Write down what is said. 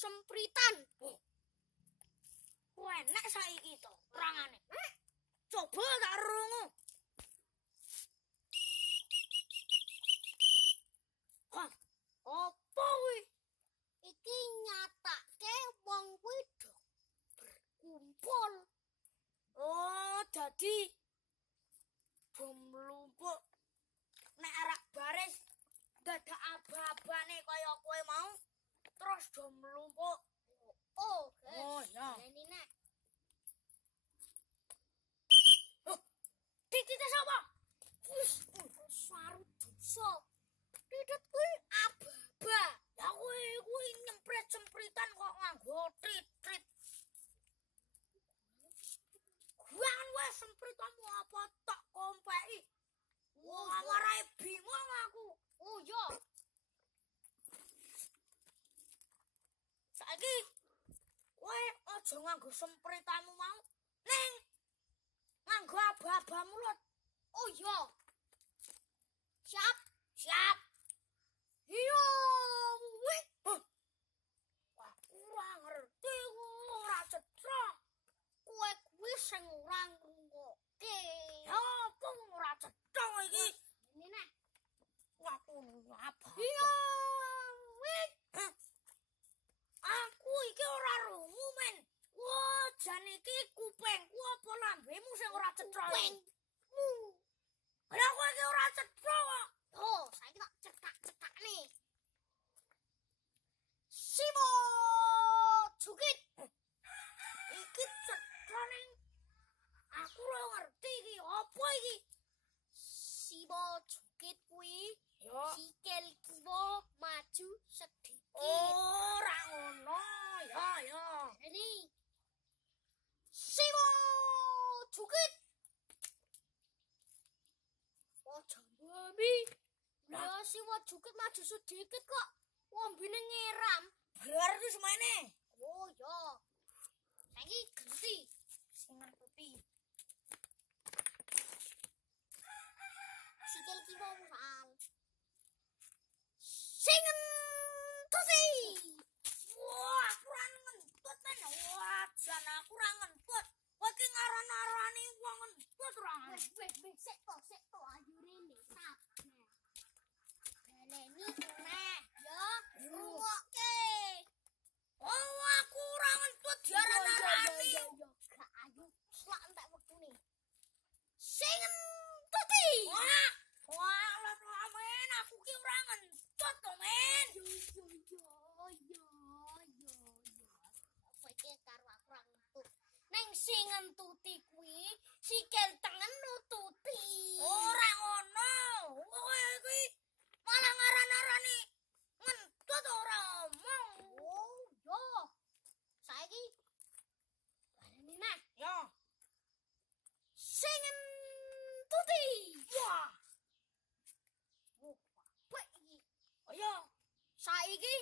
sempritan. Enak saiki to terangane. Coba tak rungu. Hah, opo kuwi? Iki nyatake wong kuwi do berkumpul. Oh, jadi bom lumpuk nek arak baris dadak aba-abane kaya kowe mau terus do mlumpuk. Oh, guys. Oh, ya. Ini nek. Titik sapa? Wis, saru dosa. Titik kuwi aba-aba. Ya kuwi nyemprit-sempritan kok nganggo trit-trit. Gua kan wis sempritanmu apa tak kompeki. Wah, warai bingung aku. Oh, yo. Saiki kowe aja nganggo sempritanmu mau. Ning nganggo aba-aba mulut. Oh, yo. Siap? Siap. Iya, wih. Wah, kurang ngerti ora cetrok. Kowe kuwi sing ora ngrungokke. Ya apa ora cetrok iki? Ini nek. Wah, apa? Iya, wih. Aku iki ora rungu, men. Wah, jan iki kupingku apa lambemu sing ora cetrok. Kupingmu. Lah kowe iki ora cetrok kok. Oh, saiki tak cetak-cetak nih. Simo Jukit. Iki cetrok ning. Aku ora ngerti iki apa iki. Simo Jukit kuwi sikil kiwa maju sedikit. Oh, ora ngono. Ya. Ini Simo Jukit. Oh, jambami. Lah Simo Jukit maju sedikit kok. Wombine ngeram. Berarti semene. Oh, ya. Saiki ganti. Sing ngerti. Sikil kiwa musal. Singen tuti. Wah, aku ora ngentut men. Wah, jan aku ora ngentut. Kowe ki ngaran-arani wong ngentut ora. Wis, sik to ayo rene sabar. Baleni neh, ya. Rungokke. Oh, aku ora ngentut diaran-arani. Gak ayo slak entek wektune. Singen tuti. Wah, men, aku ki ora ngentut to, men. Yo. Apa iki karo aku ora ngentut. Neng sing ngentuti kuwi sikil tengen nututi. Ora ngono. Kowe iki malah ngaran-arani ngentut ora omong. Oh, yo. Saiki baleni neh. Yo. Sing ngentuti. Wah. Apa iki? Ayo. Saiki